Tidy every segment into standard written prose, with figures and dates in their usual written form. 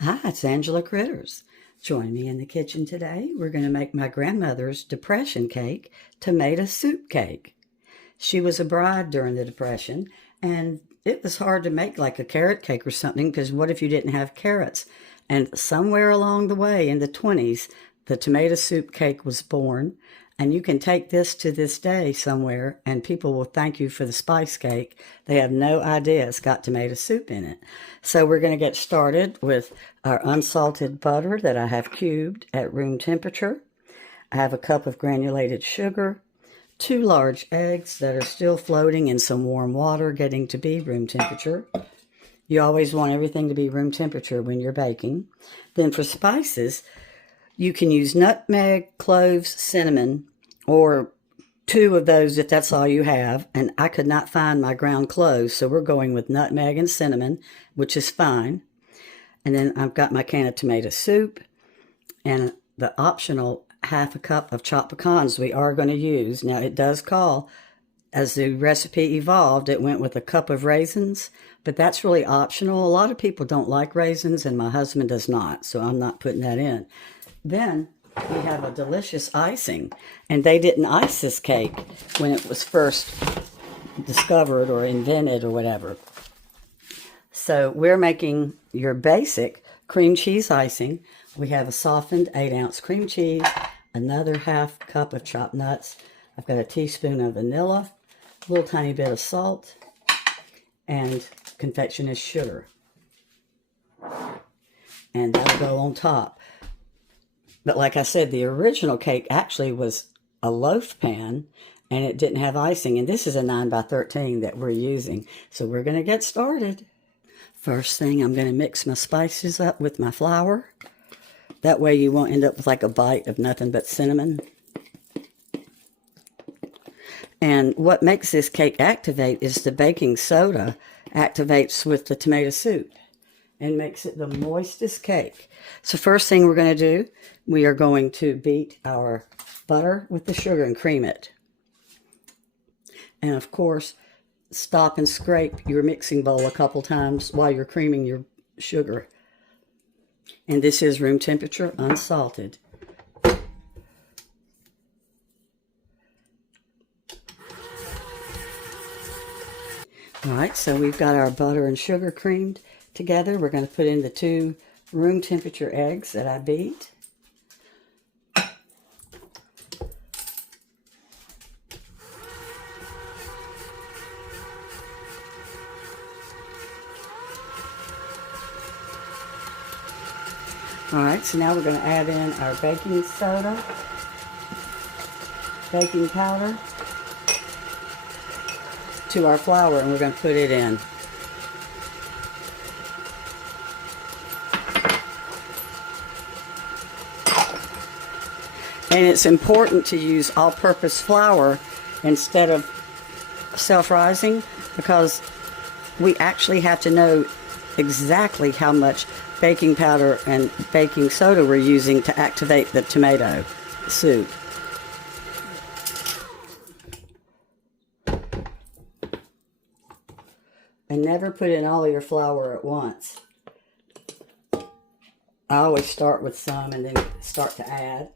Hi, it's Angela Critters. Join me in the kitchen today. We're going to make my grandmother's depression cake, tomato soup cake. She was a bride during the Depression, and it was hard to make like a carrot cake or something because what if you didn't have carrots? And somewhere along the way in the 20s, the tomato soup cake was born. And you can take this to this day somewhere, and people will thank you for the spice cake. They have no idea it's got tomato soup in it. So we're going to get started with our unsalted butter that I have cubed at room temperature. I have a cup of granulated sugar, 2 large eggs that are still floating in some warm water, getting to be room temperature. You always want everything to be room temperature when you're baking. Then for spices, you can use nutmeg, cloves, cinnamon, or 2 of those if that's all you have. And I could not find my ground cloves, so we're going with nutmeg and cinnamon, which is fine. And then I've got my can of tomato soup and the optional 1/2 cup of chopped pecans we are going to use. Now it does call, as the recipe evolved, it went with a cup of raisins, but that's really optional. A lot of people don't like raisins, and my husband does not, so I'm not putting that in. Then we have a delicious icing, and they didn't ice this cake when it was first discovered or invented or whatever. So we're making your basic cream cheese icing. We have a softened 8-ounce cream cheese, another 1/2 cup of chopped nuts. I've got a teaspoon of vanilla, a little tiny bit of salt, and confectioner's sugar. And that'll go on top. But like I said, the original cake actually was a loaf pan, and it didn't have icing. And this is a 9 by 13 that we're using. So we're going to get started. First thing, I'm going to mix my spices up with my flour. That way you won't end up with like a bite of nothing but cinnamon. And what makes this cake activate is the baking soda activates with the tomato soup and makes it the moistest cake. So first thing we're going to do, we are going to beat our butter with the sugar and cream it. And of course, stop and scrape your mixing bowl a couple times while you're creaming your sugar. And this is room temperature, unsalted. All right, so we've got our butter and sugar creamed together. We're going to put in the 2 room temperature eggs that I beat. All right, so now we're going to add in our baking soda, baking powder, to our flour, and we're going to put it in. And it's important to use all-purpose flour instead of self-rising, because we actually have to know exactly how much baking powder and baking soda we're using to activate the tomato soup. And never put in all your flour at once. I always start with some and then start to add.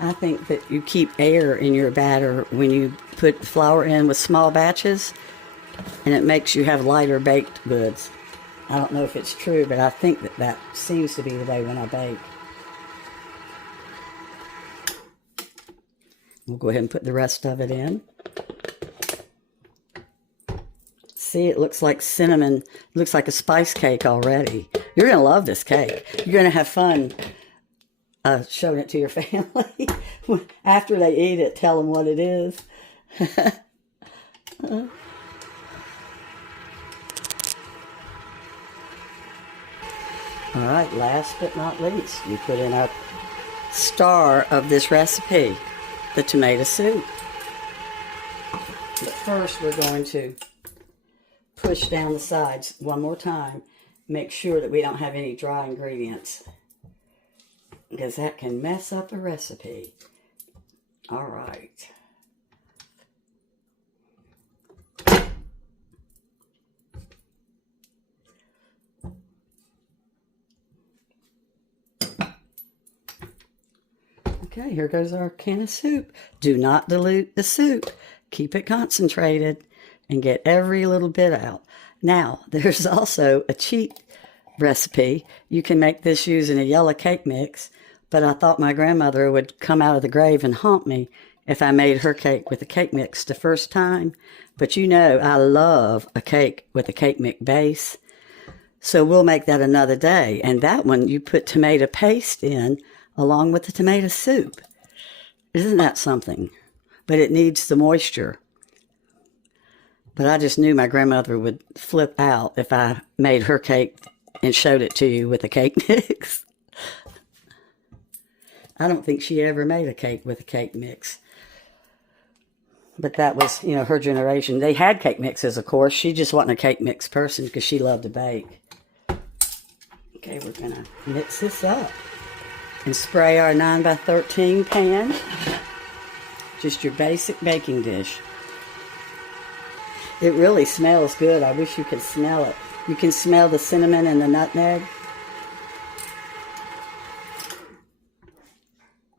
I think that you keep air in your batter when you put flour in with small batches, and it makes you have lighter baked goods. I don't know if it's true, but I think that that seems to be the way when I bake. We'll go ahead and put the rest of it in. See, it looks like cinnamon. It looks like a spice cake already. You're going to love this cake. You're going to have fun showing it to your family. After they eat it, tell them what it is. All right, last but not least, we put in our star of this recipe, the tomato soup. But first, we're going to push down the sides one more time. Make sure that we don't have any dry ingredients. because that can mess up a recipe. All right. Okay, here goes our can of soup. Do not dilute the soup. Keep it concentrated and get every little bit out. Now, there's also a cheat recipe. You can make this using a yellow cake mix, but I thought my grandmother would come out of the grave and haunt me if I made her cake with a cake mix the first time. But you know, I love a cake with a cake mix base. So we'll make that another day. And that one, you put tomato paste in along with the tomato soup. Isn't that something? But it needs the moisture. But I just knew my grandmother would flip out if I made her cake and showed it to you with a cake mix. I don't think she ever made a cake with a cake mix. But that was, you know, her generation. They had cake mixes, of course. She just wasn't a cake mix person because she loved to bake. Okay, we're going to mix this up and spray our 9x13 pan. Just your basic baking dish. It really smells good. I wish you could smell it. You can smell the cinnamon and the nutmeg.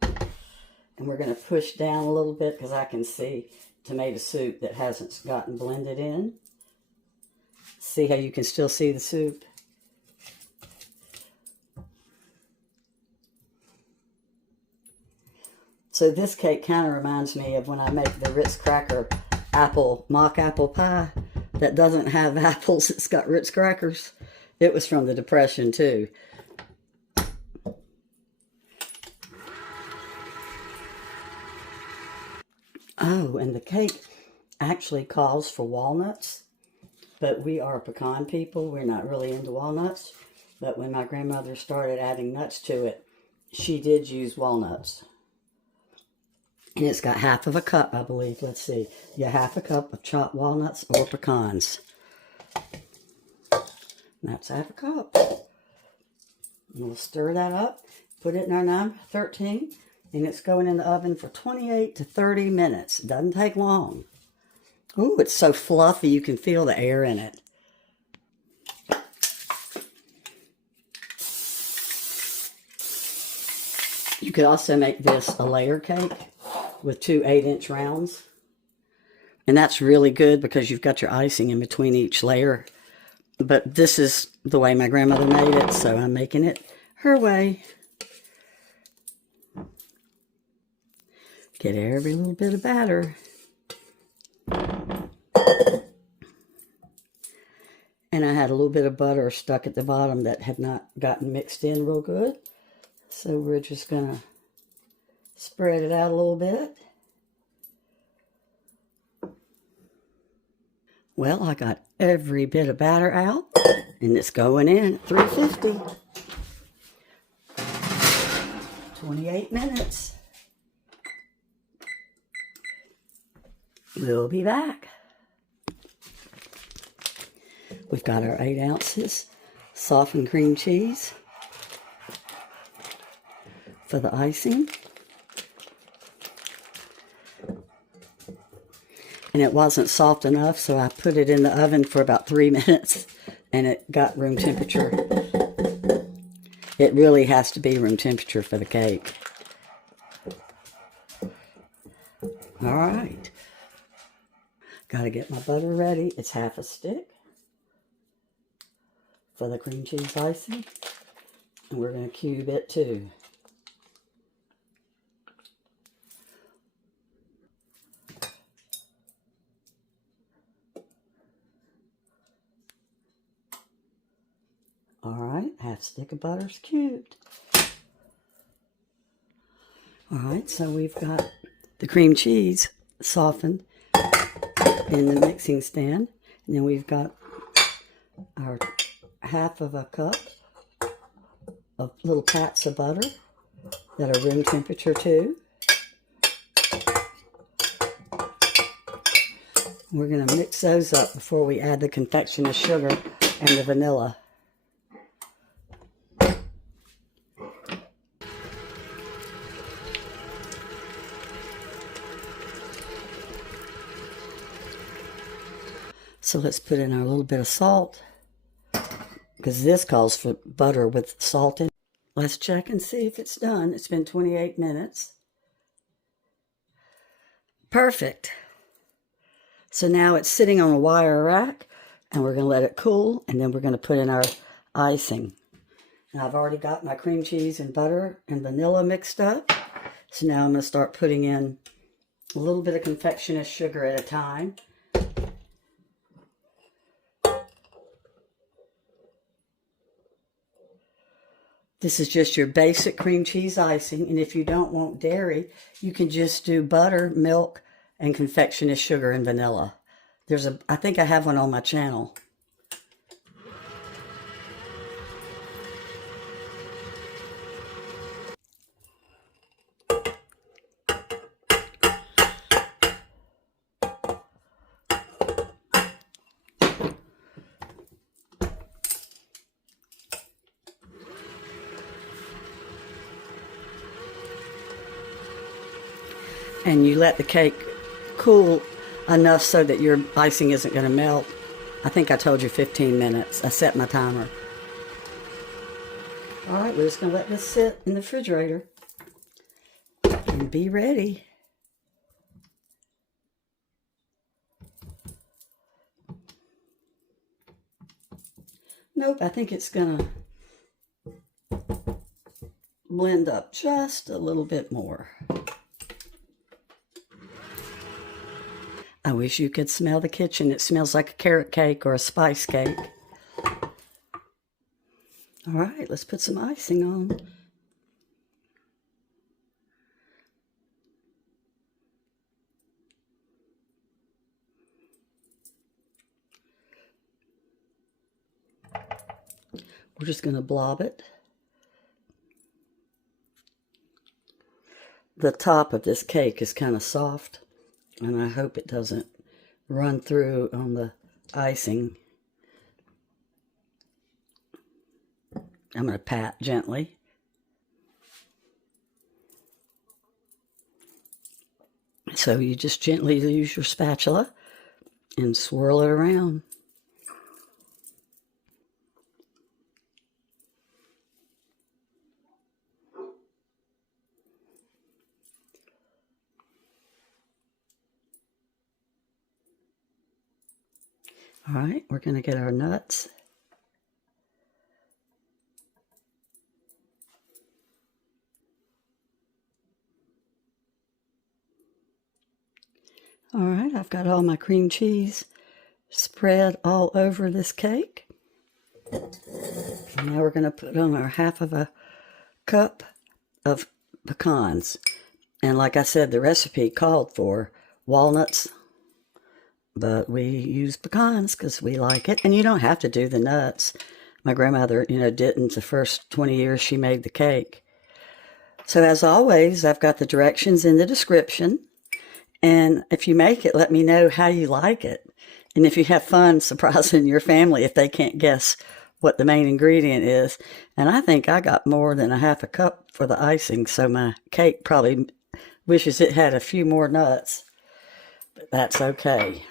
And we're going to push down a little bit because I can see tomato soup that hasn't gotten blended in. See how you can still see the soup? So this cake kind of reminds me of when I make the Ritz cracker mock apple pie that doesn't have apples. It's got Ritz crackers. It was from the Depression too. Oh, and the cake actually calls for walnuts, but we are pecan people. We're not really into walnuts. But when my grandmother started adding nuts to it, she did use walnuts. And it's got half of a cup, I believe. Let's see. Yeah, half a cup of chopped walnuts or pecans. That's half a cup. And we'll stir that up, put it in our 9x13, and it's going in the oven for 28 to 30 minutes. It doesn't take long. Ooh, it's so fluffy you can feel the air in it. You could also make this a layer cake with 2 8-inch rounds. And that's really good because you've got your icing in between each layer. But this is the way my grandmother made it, so I'm making it her way. Get every little bit of batter. And I had a little bit of butter stuck at the bottom that had not gotten mixed in real good. So we're just going to spread it out a little bit. Well, I got every bit of batter out, and it's going in at 350. 28 minutes. We'll be back. We've got our 8 ounces softened cream cheese for the icing. And it wasn't soft enough, so I put it in the oven for about 3 minutes, and it got room temperature. It really has to be room temperature for the cake. All right. Got to get my butter ready. It's half a stick for the cream cheese icing. And we're going to cube it too. All right, half stick of butter's cubed. All right, so we've got the cream cheese softened in the mixing stand. And then we've got our half of a cup of little pats of butter that are room temperature too. We're going to mix those up before we add the confectioner's sugar and the vanilla. So let's put in our little bit of salt, because this calls for butter with salt in it. Let's check and see if it's done. It's been 28 minutes. Perfect. So now it's sitting on a wire rack, and we're going to let it cool, and then we're going to put in our icing. Now I've already got my cream cheese and butter and vanilla mixed up. So now I'm going to start putting in a little bit of confectioner's sugar at a time. This is just your basic cream cheese icing, and if you don't want dairy, you can just do butter, milk, and confectioner's sugar and vanilla. I think I have one on my channel. And you let the cake cool enough so that your icing isn't going to melt. I think I told you 15 minutes. I set my timer. All right, we're just going to let this sit in the refrigerator and be ready. Nope, I think it's going to blend up just a little bit more. I wish you could smell the kitchen. It smells like a carrot cake or a spice cake. All right, let's put some icing on. We're just going to blob it. The top of this cake is kind of soft, and I hope it doesn't run through on the icing. I'm going to pat gently. So you just gently use your spatula and swirl it around. All right, we're going to get our nuts. All right, I've got all my cream cheese spread all over this cake. And now we're going to put on our half of a cup of pecans. And like I said, the recipe called for walnuts, but we use pecans because we like it. And you don't have to do the nuts. My grandmother, didn't the first 20 years she made the cake. So as always, I've got the directions in the description. And if you make it, let me know how you like it. And if you have fun surprising your family if they can't guess what the main ingredient is. And I think I got more than a half a cup for the icing, so my cake probably wishes it had a few more nuts. But that's okay.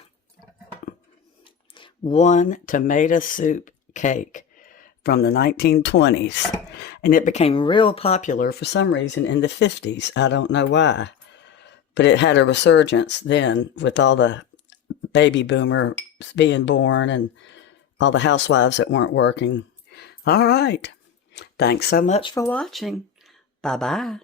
One tomato soup cake from the 1920s. And it became real popular for some reason in the 50s. I don't know why. But it had a resurgence then with all the baby boomers being born and all the housewives that weren't working. All right. Thanks so much for watching. Bye-bye.